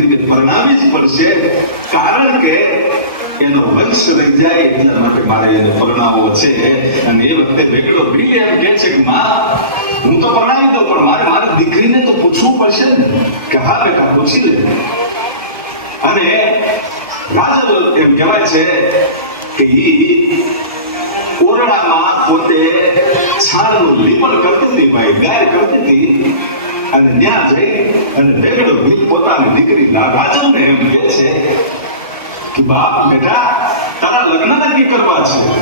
દીકરીને પરણાવી જ પડશે કારણ કે એનો વંશ રહી જાય એટલા માટે મારે એને પરણાવવો છે. અને એ વખતે બેગડો ભીલ એમ કે છે કે, માં, હું તો પરણાવી દઉં, પણ મારે મારી દીકરીને તો પૂછવું પડશે ને. કે, હા, બેટા, પૂછી લે. અને રાજા એમ કહેવાય છે કે ઈ ઓરડામાં પોતે છાણનું લીપણ કરતી હતી ભાઈ ગાય કરતી હતી. અને ત્યાં જઈ અને ભીલ પોતાની દીકરી રાજલને એમ કહે છે કે, બાપ, બેટા, તારા લગ્ન નક્કી કરવા છે.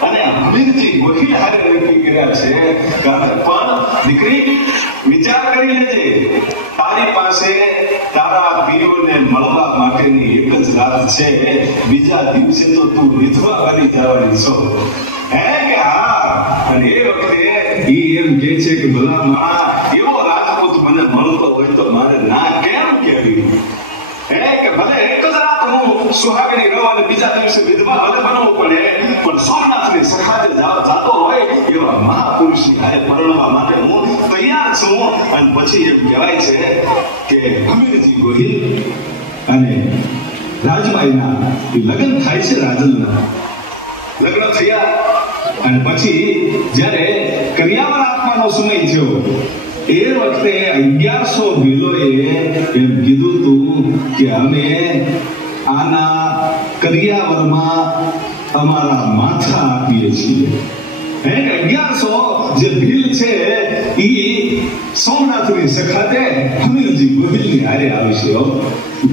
અને અમીરજી વકીલ હારે નક્કી કર્યા છે કારણ પણ દીકરી વિચાર કરી લેજે. તારી પાસે તારા પીઓને મળવા માટેની એક જ રાત છે. બીજા દિવસે તો તું વિધવા કરી જવાની છો. હે કે હા? અને એ વખતે એ એમ કહે છે કે, ભલા માં મને મળતો હોય તો મારે ના કેમ કહેવી હે કે ભલે એક જ રાત હું સુહાગણી રહું અને બીજા દિવસે વિધવા ભલે બનવું પડે, પણ સોમનાથની સખાતે જા- જાતો હોય એવા મહાપુરુષની હારે પરણવા માટે હું તૈયાર છું. અને પછી એમ કહેવાય છે કે હમીરજી ગોહિલ અને રાજમાઈના એ લગ્ન થાય છે રાજલના. લગ્ન થયા અને પછી જ્યારે કન્યાવર આત્માનો સમય થયો એ વખતે અગિયારસો ભીલોએ એમ કીધું હતું કે અમે આના કરિયાવરમાં અમારા માથા આપીએ છીએ હે અગિયારસો જે ભીલ છે એ સોમનાથની સખાતે અનિલજી ગોહિલની હારે આવશે.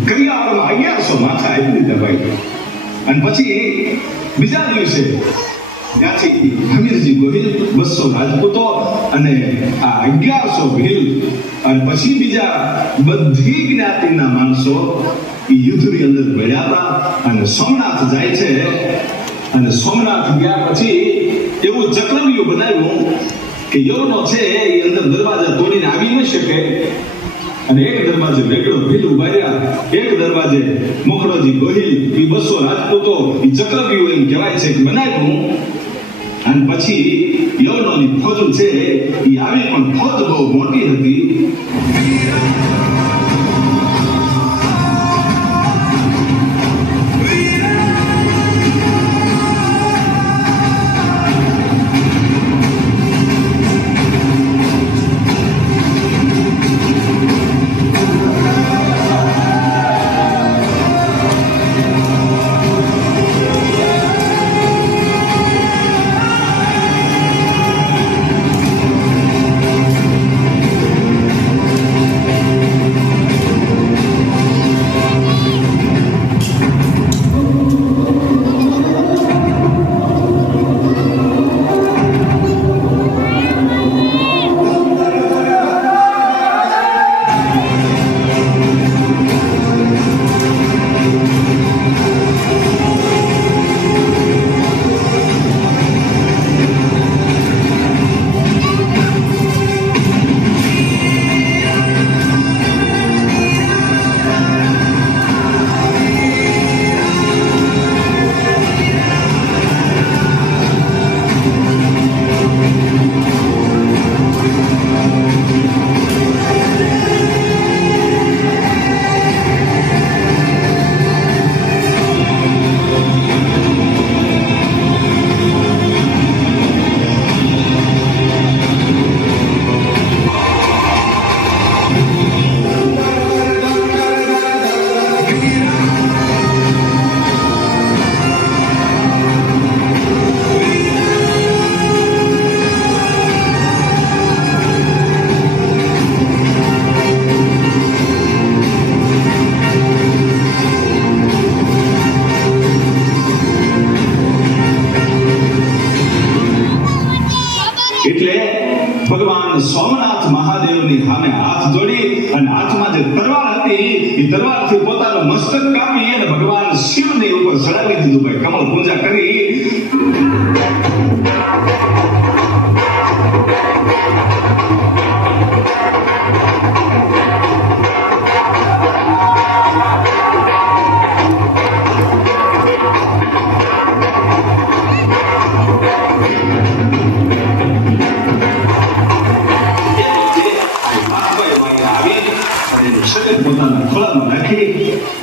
કરિયાવરમાં અગિયારસો માથા આપી દીધા ભાઈ અને પછી બીજા દિવસે ત્યાંથી હમીરજી ગોહિલ બસો રાજપૂતો અને આ અગિયારસો ભીલ અને પછી બીજા બધી જ્ઞાતિના માણસો એ યુદ્ધની અંદર ભળ્યા હતા અને સોમનાથ જાય છે અને સોમનાથ ગયા પછી એવું ચક્રવ્યુ બનાવ્યું કે યવનો છે એ અંદર દરવાજા તોડીને આવી ન શકે. અને એક દરવાજે વેગડો ભીલ ઊભા રહ્યા. એક દરવાજે મોખરોજી ગોહિલ એ બસો રાજપૂતો એ ચક્રવ્યુ એમ કહેવાય છે કે બનાવ્યું અને પછી યવનોની ફોજ છે એ આવી પણ ફોજ બહુ મોટી હતી હતી એ પોતાનું મસ્તક કાપી અને ભગવાન શિવની ઉપર ચડાવી દીધું ભાઈ. કમલ પૂજા કરી.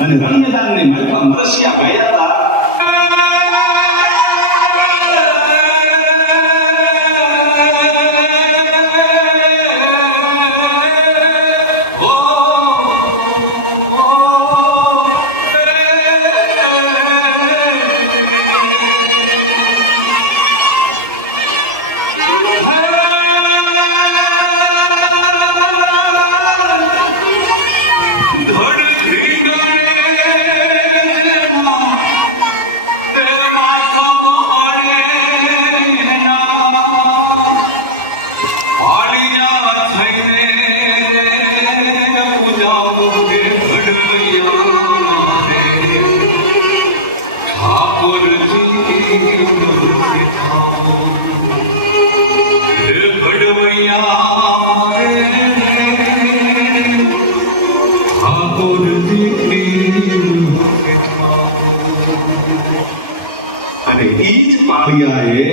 અને રણ મેદાનની માલિકા મરસિયા ગયા અને ઈ જ પાળિયાએ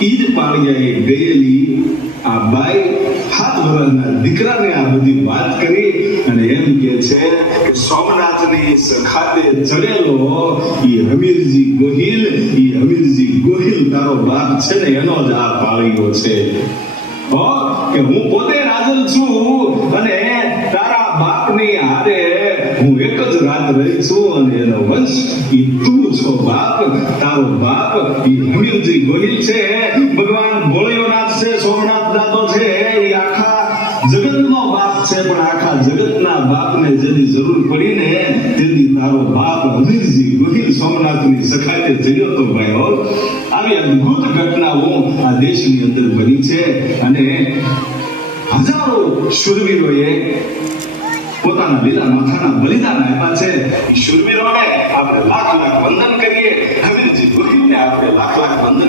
ઈ જ પાળિયાએ ગયેલી આ બાઈ સાત વર્ષના દીકરાને આ બધી વાત કરી અને એમ કે છે કે સોમનાથની ખાતે ચડેલો એ હમીરજી ગોહિલ એ હમીરજી ગોહિલ તારો બાપ છે ને એનો જ આ પાળિયો છે. કે હું પોતે રાજલ છું અને હું એક જ રાત રહી છું અને એનો વંશ ઈ તું છો બાપ, તારો બાપ ઈ હમીરજી ગોહિલ છે. ભગવાન ભોળિયોનાથ છે, સોમનાથ દાતો છે. એ આખા જગતનો બાપ છે, પણ આખા જગતના બાપને જેની જરૂર પડીને ને તેથી તારો બાપ હમીરજી ગોહિલ સોમનાથની સખાતે જડ્યો તો ભાઈ હો. આવી અદ્ભુત ઘટનાઓ આ દેશની અંદર બની છે. અને હજારો શૂરવીરોએ પોતાના લીલા માથાના બલિદાન આપ્યા છે. શૂરવીરોને આપણે લાખ લાખ વંદન કરીએ. કબીરજી ગોહિલને આપણે લાખ લાખ વંદન